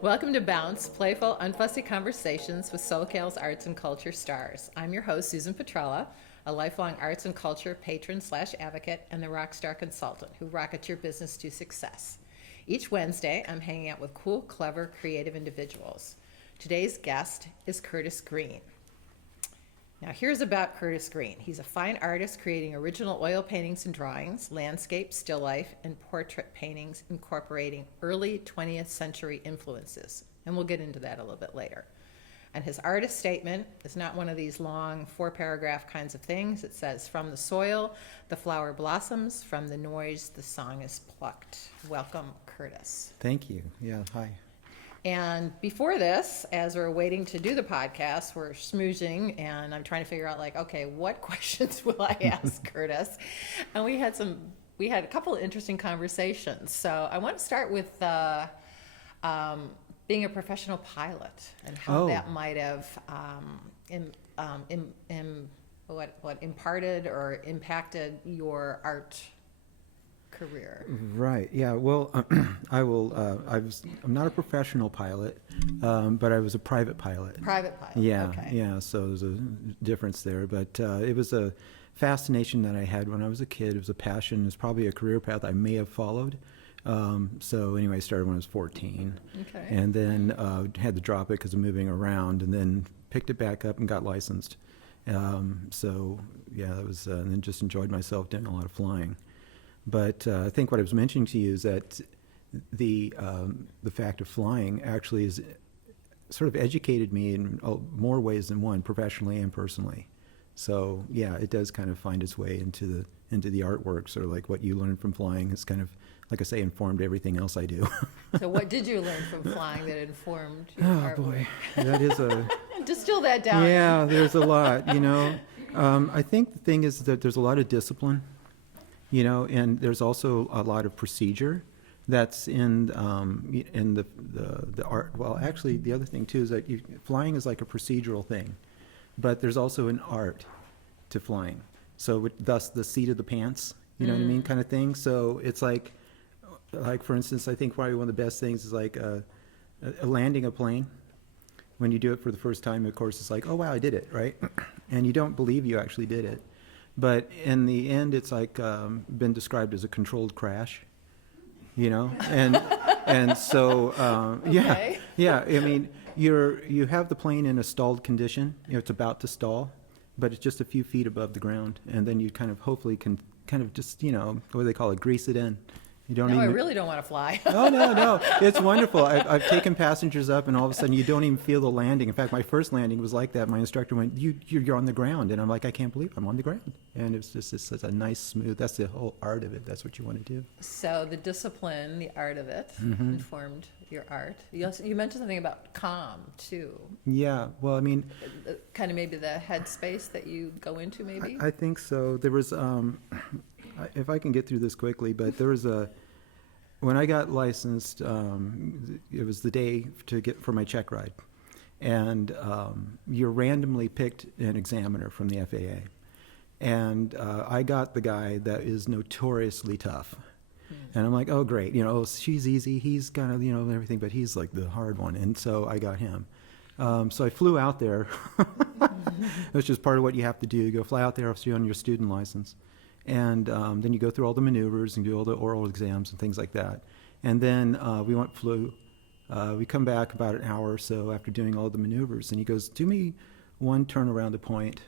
Welcome to Bounce, playful, unfussy conversations with SoCal's arts and culture stars. I'm your host, Susan Petrella, a lifelong arts and culture patron slash advocate and the rockstar consultant who rockets your business to success. Each Wednesday, I'm hanging out with cool, clever, creative individuals. Today's guest is Curtis Green. Now, here's about Curtis Green. He's a fine artist creating original oil paintings and drawings, landscape, still life, and portrait paintings incorporating early 20th century influences. And we'll get into that a little bit later. And his artist statement is not one of these long 4-paragraph kinds of things. It says, "From the soil, the flower blossoms. From the noise, the song is plucked." Welcome, Curtis. Thank you. Yeah, hi. And before this, as we're waiting to do the podcast, we're smoozing, and I'm trying to figure out, okay, what questions will I ask Curtis? And we had a couple of interesting conversations. So I want to start with being a professional pilot and how that might have imparted or impacted your art career. Right. Yeah. Well, I'm not a professional pilot, but I was a private pilot. Private pilot. Yeah. Okay. Yeah. So there's a difference there, but it was a fascination that I had when I was a kid. It was a passion. It's probably a career path I may have followed. So anyway, I started when I was 14, Okay. and then had to drop it because of moving around, and then picked it back up and got licensed. So yeah, that was, and then just enjoyed myself doing a lot of flying. But I think what I was mentioning to you is that the fact of flying actually is sort of educated me in more ways than one, professionally and personally. So yeah, it does kind of find its way into the artwork. Sort of like what you learned from flying is kind of, like I say, informed everything else I do. So what did you learn from flying that informed your Oh artwork? boy, that is a Distill that down. yeah. There's a lot, I think the thing is that there's a lot of discipline. And there's also a lot of procedure that's in the art. Well, actually, the other thing too is that flying is like a procedural thing, but there's also an art to flying. So thus the seat of the pants, you know what I mean, kind of thing. So it's like for instance, I think probably one of the best things is like a landing a plane. When you do it for the first time, of course, it's like, oh wow, I did it, right? And you don't believe you actually did it. But in the end, it's like been described as a controlled crash, and so Okay. yeah. I mean, you have the plane in a stalled condition. It's about to stall, but it's just a few feet above the ground, and then you kind of hopefully can kind of just what do they call it, grease it in. You don't No, I even. really don't want to fly. Oh, no. It's wonderful. I've taken passengers up, and all of a sudden you don't even feel the landing. In fact, my first landing was like that. My instructor went, you're on the ground. And I'm like, I can't believe I'm on the ground. And it's just such a nice, smooth, that's the whole art of it. That's what you want to do. So the discipline, the art of it, informed your art. You mentioned something about calm, too. Yeah, well, I mean. Kind of maybe the headspace that you go into, maybe? I think so. There was, if I can get through this quickly, but there was when I got licensed, it was the day for my check ride. And you're randomly picked an examiner from the FAA. And I got the guy that is notoriously tough. And I'm like, oh, great. She's easy. He's kind of, everything, but he's like the hard one. And so I got him. So I flew out there, which is part of what you have to do. You go fly out there on your student license. And then you go through all the maneuvers and do all the oral exams and things like that. And then we flew. We come back about an hour or so after doing all the maneuvers. And he goes, do me one turn around the point,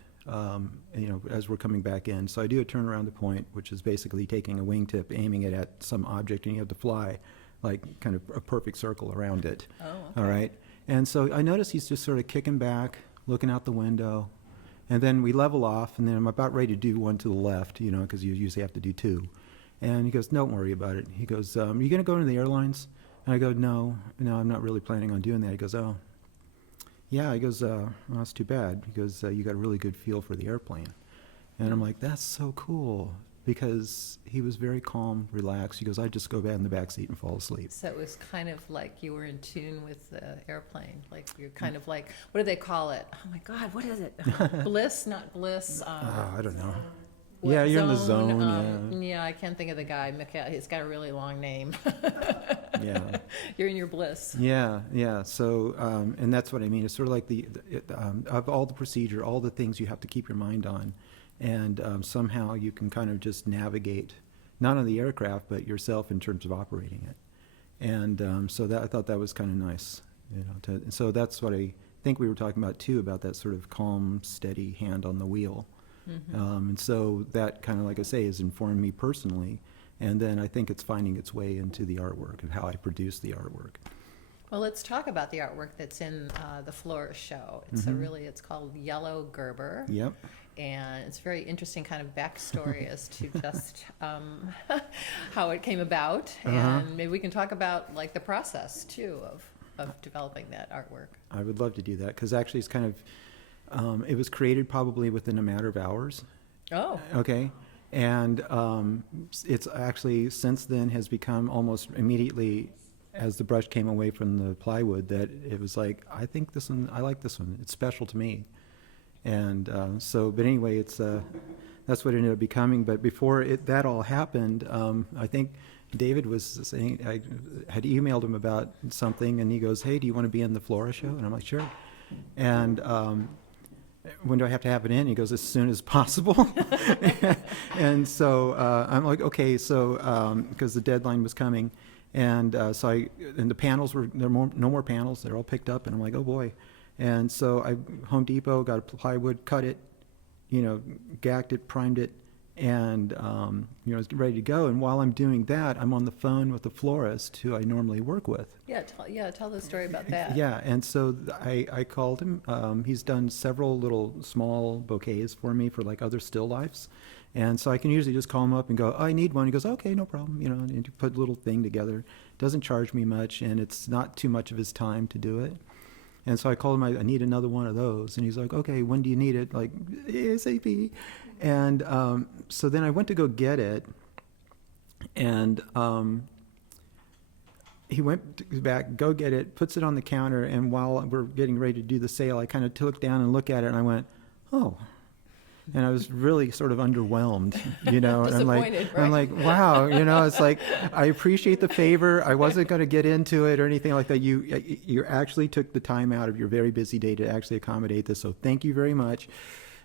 as we're coming back in. So I do a turn around the point, which is basically taking a wingtip, aiming it at some object, and you have to fly like kind of a perfect circle around it. Oh, okay. All right. And so I notice he's just sort of kicking back, looking out the window. And then we level off, and then I'm about ready to do one to the left, because you usually have to do two. And he goes, don't worry about it. He goes, are you going to go into the airlines? And I go, no, I'm not really planning on doing that. He goes, oh. Yeah, he goes, well, that's too bad. He goes, you got a really good feel for the airplane. And I'm like, that's so cool. Because he was very calm, relaxed. He goes, I just go back in the back seat and fall asleep. So it was kind of like you were in tune with the airplane. Like you're kind of like, what do they call it? Oh my God, what is it? Bliss, not bliss. I don't know. Yeah, you're in the zone, Yeah, I can't think of the guy. He's got a really long name. yeah. You're in your bliss. Yeah, yeah. So, and that's what I mean. It's sort of like of all the procedure, all the things you have to keep your mind on, and somehow you can kind of just navigate, not on the aircraft, but yourself in terms of operating it. And so that I thought that was kind of nice, so that's what I think we were talking about too, about that sort of calm, steady hand on the wheel. And so that kind of, like I say, has informed me personally. And then I think it's finding its way into the artwork and how I produce the artwork. Well, let's talk about the artwork that's in the Flora show. It's it's called Yellow Gerber. Yep. And it's a very interesting kind of backstory as to just how it came about. And maybe we can talk about like the process too of developing that artwork. I would love to do that, because actually it's kind of, it was created probably within a matter of hours. Oh. Okay. And it's actually since then has become almost immediately, as the brush came away from the plywood, that it was like, I think this one, I like this one. It's special to me. And but anyway, that's what it ended up becoming. But before that all happened, I think David was saying, I had emailed him about something, and he goes, "Hey, do you want to be in the Flora show?" And I'm like, "Sure." And when do I have to have it in? He goes, "As soon as possible." And so I'm like, okay, so because the deadline was coming, and and the panels no more panels. They're all picked up, and I'm like, oh boy. And so I Home Depot got a plywood, cut it, gacked it, primed it, and I was ready to go. And while I'm doing that, I'm on the phone with the florist who I normally work with. Tell the story about that. Yeah, and so I called him. He's done several little small bouquets for me for like other still lifes. And so I can usually just call him up and go, "Oh, I need one." He goes, "Okay, no problem." And you put a little thing together. Doesn't charge me much, and it's not too much of his time to do it. And so I called him, I need another one of those. And he's like, "Okay, when do you need it?" Like, ASAP. And so then I went to go get it. And he went back, go get it, puts it on the counter. And while we're getting ready to do the sale, I kind of took down and looked at it, and I went, "Oh." And I was really sort of underwhelmed, and I'm like, wow, it's like, I appreciate the favor. I wasn't going to get into it or anything like that. You actually took the time out of your very busy day to actually accommodate this. So thank you very much.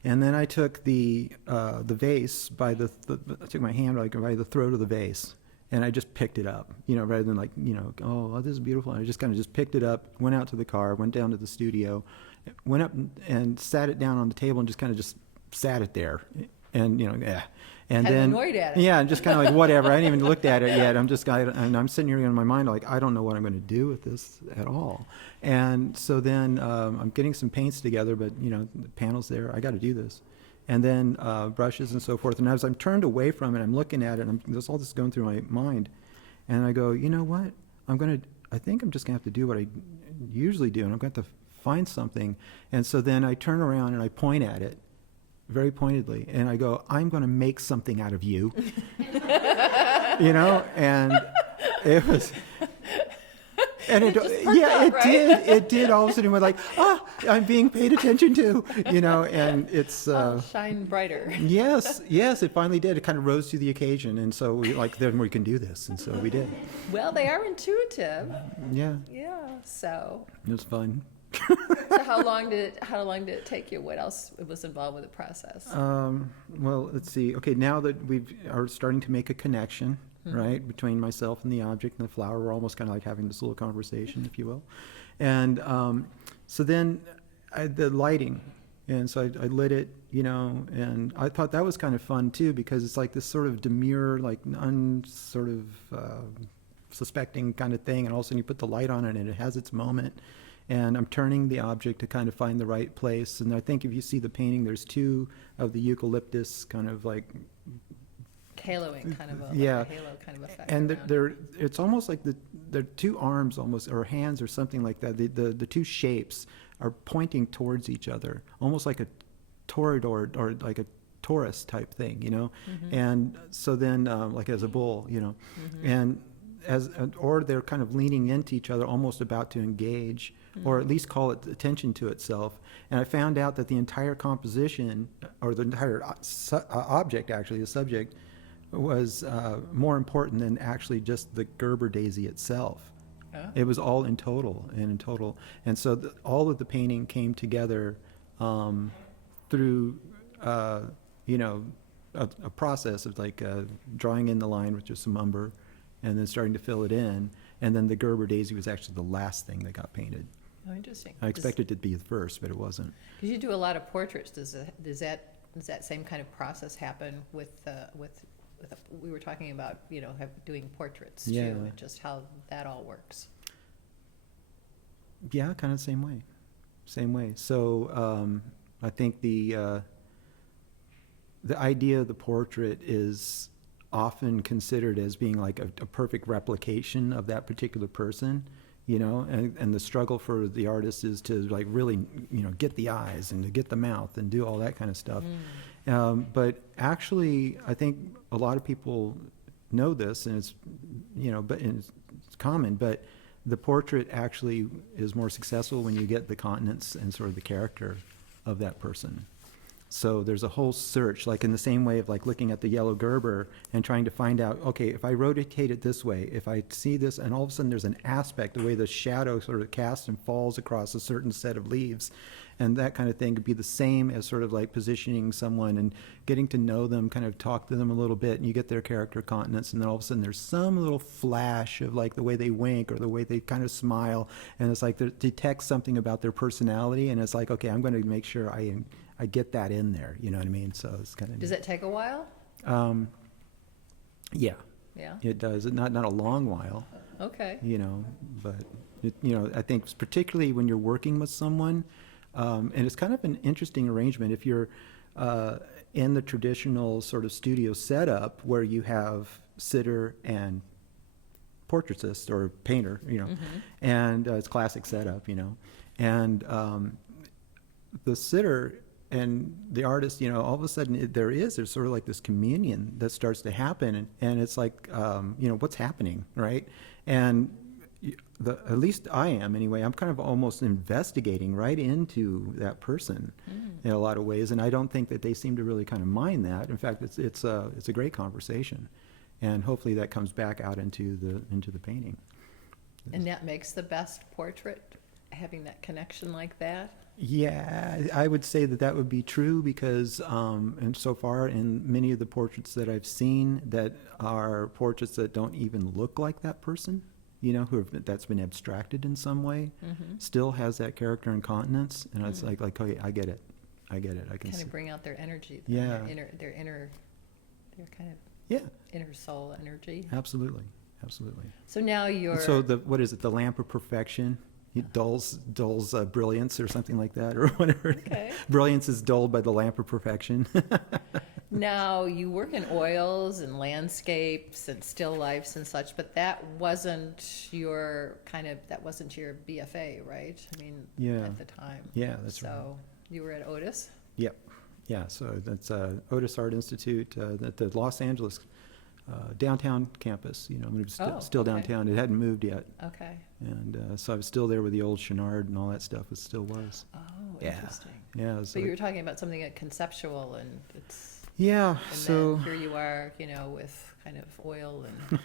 And then I took the vase I took my hand by the throat of the vase, and I just picked it up, rather than like, oh, this is beautiful. And I just kind of just picked it up, went out to the car, went down to the studio, went up and sat it down on the table and just kind of just sat it there, and and kind then annoyed at it. Yeah, just kind of like, whatever. I didn't even looked at it yet. I'm sitting here in my mind like, I don't know what I'm going to do with this at all. And so then I'm getting some paints together, but the panel's there. I got to do this, and then brushes and so forth. And as I'm turned away from it, I'm looking at it, and there's all this going through my mind, and I go, you know what? I think I'm just going to have to do what I usually do, and I'm going to have to find something. And so then I turn around and I point at it very pointedly, and I go, "I'm going to make something out of you." And it was, and it did all of a sudden. We're like, I'm being paid attention to, and it's shine brighter. Yes, it finally did. It kind of rose to the occasion, and so then we can do this, and so we did. Well, they are intuitive. Yeah, so it was fun. So how long did it take you? What else was involved with the process? Well, let's see. Okay, now that we are starting to make a connection, right, between myself and the object and the flower, we're almost kind of like having this little conversation, if you will. And so then the lighting, and so I lit it, and I thought that was kind of fun too, because it's like this sort of demure, like suspecting kind of thing, and all of a sudden you put the light on it and it has its moment. And I'm turning the object to kind of find the right place. And I think if you see the painting, there's two of the eucalyptus kind of like haloing, kind of a halo kind of effect. And it's almost like the two arms almost, or hands or something like that. The two shapes are pointing towards each other, almost like a toreador or like a Taurus type thing, And so then like as a bull, and or they're kind of leaning into each other, almost about to engage, or at least call it attention to itself. And I found out that the entire composition, or the entire object, actually, the subject, was more important than actually just the Gerber daisy itself. Oh. It was all in total, and so all of the painting came together through, you know, a process of like drawing in the line with just some umber, and then starting to fill it in, and then the Gerber daisy was actually the last thing that got painted. Oh, interesting. I expected it to be the first, but it wasn't. Because you do a lot of portraits. Does that same kind of process happen with we were talking about, you know, doing portraits Yeah. too, and just how that all works. Yeah, kind of same way. So I think the idea of the portrait is often considered as being like a perfect replication of that particular person, you know, and the struggle for the artist is to like really, you know, get the eyes and to get the mouth and do all that kind of stuff. But actually, I think a lot of people know this, and it's, you know, but and it's common, but the portrait actually is more successful when you get the countenance and sort of the character of that person. So there's a whole search, like in the same way of like looking at the yellow Gerber and trying to find out, okay, if I rotate it this way, if I see this, and all of a sudden there's an aspect, the way the shadow sort of casts and falls across a certain set of leaves, and that kind of thing could be the same as sort of like positioning someone and getting to know them, kind of talk to them a little bit, and you get their character countenance, and then all of a sudden there's some little flash of like the way they wink or the way they kind of smile, and it's like it detects something about their personality, and it's like, okay, I'm going to make sure I get that in there, you know what I mean? So it's kind of Does it take a while? Yeah, Yeah. it does. Not a long while, Okay. you know, but you know, I think particularly when you're working with someone, and it's kind of an interesting arrangement if you're in the traditional sort of studio setup where you have sitter and portraitist or painter, you know, and it's classic setup, you know, and the sitter and the artist, you know, all of a sudden there's sort of like this communion that starts to happen, and it's like, you know, what's happening, right? And at least I am anyway, I'm kind of almost investigating right into that person in a lot of ways, and I don't think that they seem to really kind of mind that. In fact, it's a great conversation, and hopefully that comes back out into the painting. And that makes the best portrait, having that connection like that? Yeah, I would say that would be true because, and so far in many of the portraits that I've seen that are portraits that don't even look like that person, you know, that's been abstracted in some way, still has that character and countenance, and it's like, okay, I get it, I can Kind see. of bring out their energy, Yeah. their kind of Yeah, inner soul energy. absolutely. So now you're. So what is it? The lamp of perfection. It dulls brilliance or something like that, or whatever. Okay. Brilliance is dulled by the lamp of perfection. Now, you work in oils and landscapes and still lifes and such, but that wasn't your BFA, right? I mean, Yeah. at the time. Yeah, that's right. So you were at Otis? Yep. Yeah, so that's Otis Art Institute at the Los Angeles downtown campus. You know, it was still okay. downtown. It hadn't moved yet. Okay. And so I was still there with the old Chenard and all that stuff. It still was. Oh, Yeah. interesting. Yeah. It was So like- you were talking about something conceptual, and it's. yeah, And so then here you are, you know, with kind of oil and.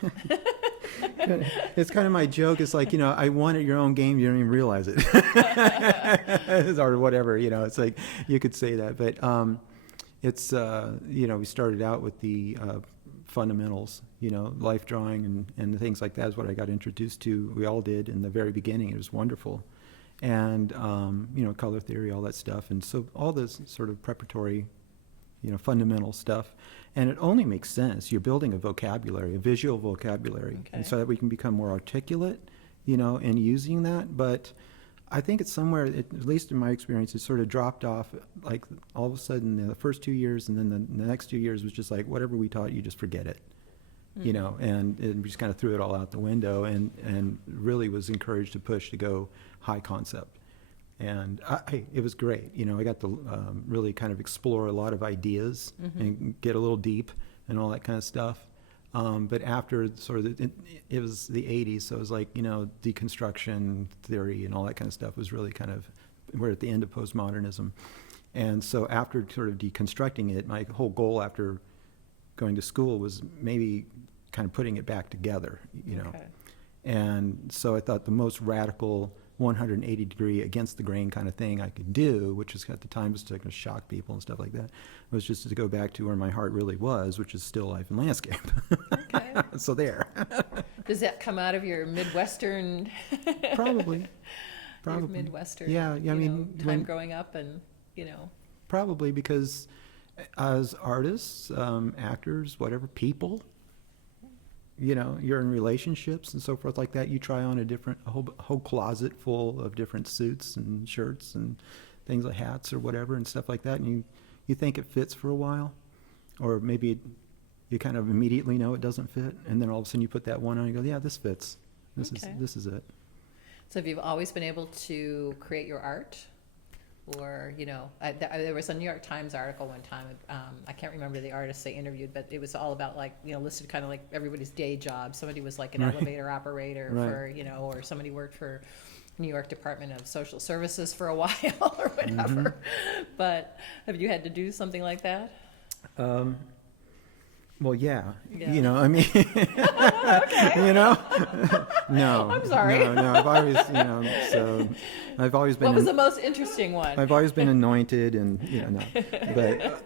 it's kind of my joke. It's like, you know, I won at your own game. You don't even realize it. Or whatever, you know, it's like you could say that. But it's, you know, we started out with the fundamentals, you know, life drawing and things like that is what I got introduced to. We all did in the very beginning. It was wonderful. And, you know, color theory, all that stuff. And so all this sort of preparatory, you know, fundamental stuff. And it only makes sense. You're building a vocabulary, a visual vocabulary. And so that we can become more articulate, you know, in using that. But I think it's somewhere, at least in my experience, it sort of dropped off, like all of a sudden the first 2 years, and then the next 2 years was just like, whatever we taught you, just forget it, you know, and we just kind of threw it all out the window, and really was encouraged to push to go high concept. And it was great. You know, I got to really kind of explore a lot of ideas and get a little deep and all that kind of stuff. But after sort of it was the 80s, so it was like, deconstruction theory and all that kind of stuff was really kind of, we're at the end of postmodernism. And so after sort of deconstructing it, my whole goal after going to school was maybe kind of putting it back together, Okay. And so I thought the most radical 180-degree against the grain kind of thing I could do, which is at the time was to kind of shock people and stuff like that, was just to go back to where my heart really was, which is still life and landscape. Okay. So there. Does that come out of your Midwestern? Probably. Your Midwestern. Yeah, I mean, time growing up and, Probably because as artists, actors, whatever, people, you're in relationships and so forth like that. You try on a whole closet full of different suits and shirts and things like hats or whatever and stuff like that. And you think it fits for a while, or maybe you kind of immediately know it doesn't fit. And then all of a sudden you put that one on and you go, yeah, this fits. Okay. This is it. So have you always been able to create your art? Or, there was a New York Times article one time, I can't remember the artist they interviewed, but it was all about listed kind of like everybody's day job. Somebody was like an Right. elevator operator Right. or somebody worked for New York Department of Social Services for a while or whatever. But have you had to do something like that? Well, yeah. Yeah. I mean, no. I'm sorry. No, I've always, so I've always been. What was the most interesting one? I've always been anointed, and no. But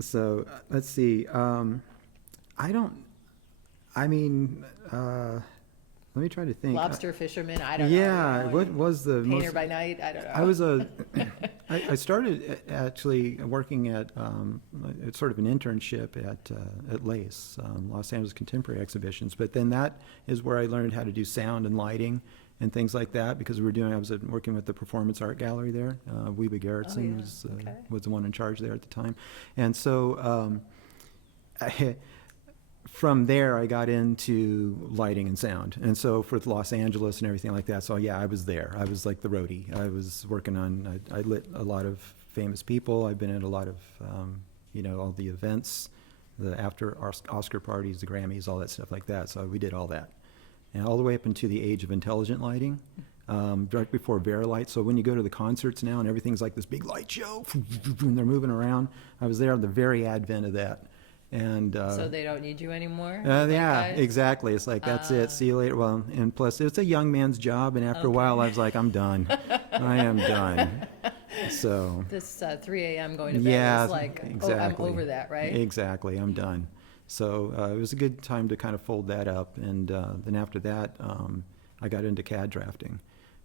so let's see. I don't. I mean, let me try to think. Lobster fisherman, I don't know. Yeah. What was the Painter most? by night, I don't know. I was I started actually working at it's sort of an internship at LACE, Los Angeles Contemporary Exhibitions. But then that is where I learned how to do sound and lighting and things like that, because I was working with the Performance Art Gallery there. Wiebe Gerritsen was the one in charge there at the time, and so from there, I got into lighting and sound. And so for Los Angeles and everything like that, so yeah, I was there. I was like the roadie. I was working on, I lit a lot of famous people. I've been at a lot of, all the events, the after Oscar parties, the Grammys, all that stuff like that. So we did all that. And all the way up into the age of intelligent lighting, right before Verilight. So when you go to the concerts now and everything's like this big light show, and they're moving around, I was there on the very advent of that. And So they don't need you anymore? yeah, guys? exactly. It's like, that's it. See you later. Well, and plus it's a young man's job. And after a while, I was like, I'm done. I am done. So This 3 a.m. going to bed yeah, is like, exactly. I'm over that, right? Exactly. I'm done. So it was a good time to kind of fold that up. And then after that, I got into CAD drafting.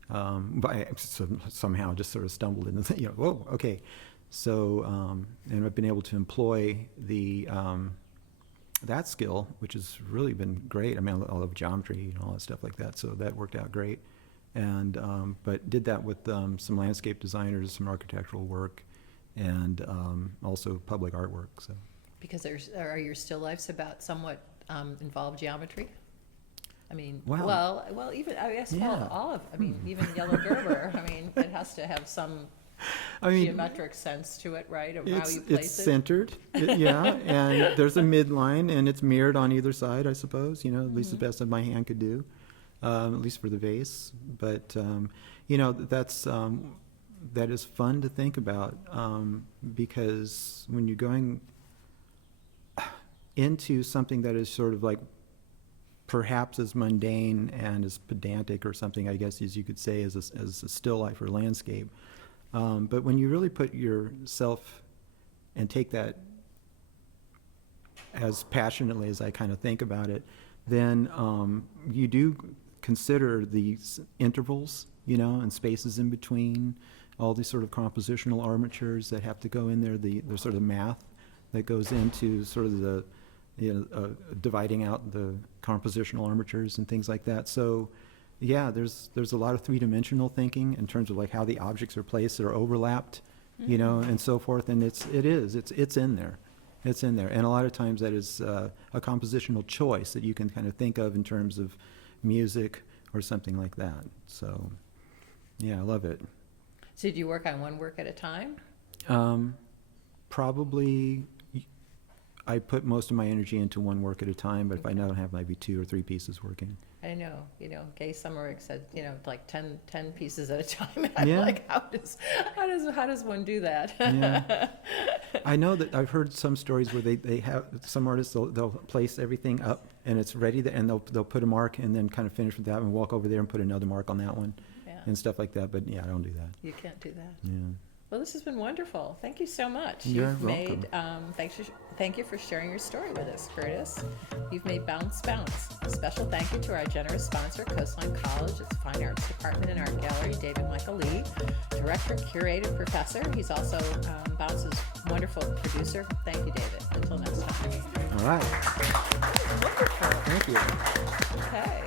But I somehow just sort of stumbled into, whoa, okay. So, and I've been able to employ that skill, which has really been great. I mean, I love geometry and all that stuff like that, so that worked out great. And, but did that with some landscape designers, some architectural work, and also public artwork, so. Because are your still lifes about somewhat involved geometry? I mean, Wow. well, even, I guess, Yeah. all of, I mean, even Yellow Gerber, I mean, it has to have some geometric sense to it, right, of how you place it's it? centered, yeah, and there's a midline, and it's mirrored on either side, I suppose, at least the best that my hand could do, at least for the vase. But, that is fun to think about, because when you're going into something that is sort of like perhaps as mundane and as pedantic or something, I guess, as you could say, as a still life or landscape. But when you really put yourself and take that as passionately as I kind of think about it, then you do consider these intervals, and spaces in between, all these sort of compositional armatures that have to go in there, the sort of math that goes into sort of the, dividing out the compositional armatures and things like that. So, yeah, there's a lot of three-dimensional thinking in terms of like how the objects are placed or overlapped, and so forth. And it's in there. It's in there. And a lot of times that is a compositional choice that you can kind of think of in terms of music or something like that. So, yeah, I love it. So did you work on one work at a time? Probably, I put most of my energy into one work at a time, but if I don't have maybe 2 or 3 pieces working. I know, Gay Summerwick said, like 10 pieces at a time. I'm Yeah. like, how does one do that? Yeah. I know that I've heard some stories where they have, some artists, they'll place everything up and it's ready, and they'll put a mark and then kind of finish with that and walk over there and put another mark on that one Yeah, and stuff like that. But yeah, I don't do that. you can't do that. Yeah. Well, this has been wonderful. Thank you so much. You're welcome. Thank you for sharing your story with us, Curtis. You've made Bounce Bounce. A special thank you to our generous sponsor, Coastline College, its Fine Arts Department and Art Gallery, David Michael Lee, director, curator, professor. He's also Bounce's wonderful producer. Thank you, David. Until next time. All right. Wonderful. Thank you. Okay.